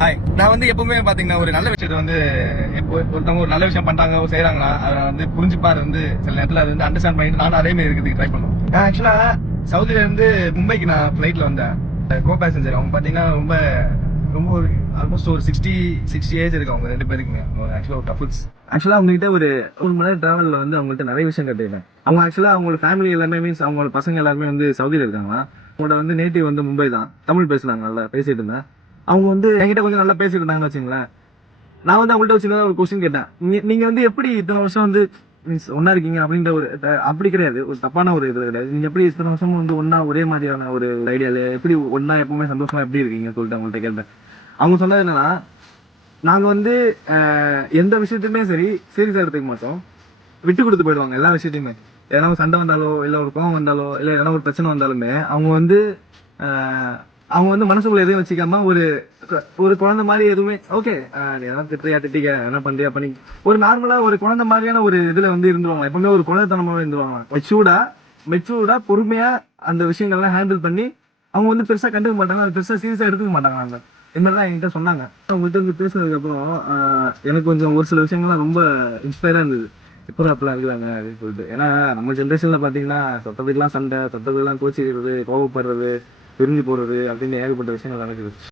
Hi, நான் வந்து எப்பவுமே பாத்தீங்கன்னா ஒரு நல்ல விஷயத்தை வந்து ஒருத்தவங்க ஒரு நல்ல விஷயம் பண்றாங்க செய்யறாங்கன்னா அதை வந்து புரிஞ்சுப்பாரு வந்து சில நேரத்தில் அது வந்து அண்டர்ஸ்டாண்ட் பண்ணிட்டு நானும் அதே மாதிரி இருக்கிறதுக்கு ட்ரை பண்ணுவேன். நான் ஆக்சுவலா சவுதியில இருந்து மும்பைக்கு நான் ஃபிளைட்ல வந்தேன். கோ பேசஞ்சர் அவங்க பாத்தீங்கன்னா ரொம்ப ரொம்ப ஒரு ஆல்மோஸ்ட் ஒரு 60 ஏஜ் இருக்கு அவங்க ரெண்டு பேருக்குமே. ஆக்சுவலா ஒரு கப்புள்ஸ். ஆக்சுவலா அவங்ககிட்ட ஒரு ஒரு மணி நேரம் டிராவல்ல வந்து அவங்கள்ட்ட நிறைய விஷயம் கற்றுக்கிட்டேன். அவங்க ஆக்சுவலா அவங்களோட ஃபேமிலி எல்லாமே மீன்ஸ் அவங்களோட பசங்க எல்லாருமே வந்து சவுதியில இருக்காங்க. அவங்களோட வந்து நேட்டிவ் வந்து மும்பை தான். தமிழ் பேசுனாங்க, நல்லா பேசிட்டு இருந்தேன். அவங்க வந்து என்கிட்ட கொஞ்சம் நல்லா பேசிட்டு இருந்தாங்கன்னு வச்சுங்களேன். நான் வந்து அவங்கள்ட்ட ஒரு சின்னதா ஒரு கொஸ்டின் கேட்டேன். நீங்க வந்து எப்படி இத்தனை வருஷம் வந்து மீன்ஸ் ஒண்ணா இருக்கீங்க அப்படின்ற ஒரு அப்படி கிடையாது. ஒரு தப்பான ஒரு இது கிடையாது. நீங்க எப்படி இத்தனை வருஷமும் வந்து ஒண்ணா ஒரே மாதிரியான ஒரு ஐடியால எப்படி ஒண்ணா எப்பவுமே சந்தோஷமா எப்படி இருக்கீங்கன்னு சொல்லிட்டு அவங்கள்ட்ட கேட்டேன். அவங்க சொன்னது என்னன்னா, நாங்க வந்து எந்த விஷயத்தையுமே சரி சீரியஸா எடுத்துக்க மாட்டோம். விட்டு கொடுத்து போயிடுவாங்க எல்லா விஷயத்தையுமே. ஏன்னா ஒரு சண்டை வந்தாலோ, இல்ல ஒரு கோவம் வந்தாலோ, இல்ல எதனா ஒரு பிரச்சனை வந்தாலுமே அவங்க வந்து ஆஹ் அவங்க வந்து மனசுக்குள்ள எதையும் வச்சுக்காம ஒரு ஒரு குழந்தை மாதிரி எதுவுமே ஓகே, நீ எதனா திட்டுறியா திட்டிக்க, என்ன பண்றியா பண்ணி ஒரு நார்மலா ஒரு குழந்தை மாதிரியான ஒரு இதுல வந்து இருந்துருவாங்க. எப்பவுமே ஒரு குழந்தைத்தனமாவே இருந்துருவாங்க. மெச்சூர்டா பொறுமையா அந்த விஷயங்கள்லாம் ஹேண்டில் பண்ணி அவங்க வந்து பெருசா கண்டுக்க மாட்டாங்க. அது பெருசா சீரியஸா எடுத்துக்க மாட்டாங்க. அந்த இந்த மாதிரிதான் என்கிட்ட சொன்னாங்க. அவங்கள்ட்ட இருந்து பேசுனதுக்கு அப்புறம் எனக்கு கொஞ்சம் ஒரு சில விஷயங்கள்லாம் ரொம்ப இன்ஸ்பயரா இருந்தது. எப்பறம் அப்பெல்லாம் இருக்கிறாங்க அப்படின்னு சொல்லிட்டு. ஏன்னா நம்ம ஜென்ரேஷன்ல பாத்தீங்கன்னா தொட்டதுக்கெல்லாம் சண்டை, தொட்டதுக்கெல்லாம் கோச்சிக்கிறது, கோவப்படுறது, பிரிஞ்சு போறது அப்படின்னு ஏகப்பட்ட விஷயங்கள் நடக்குது.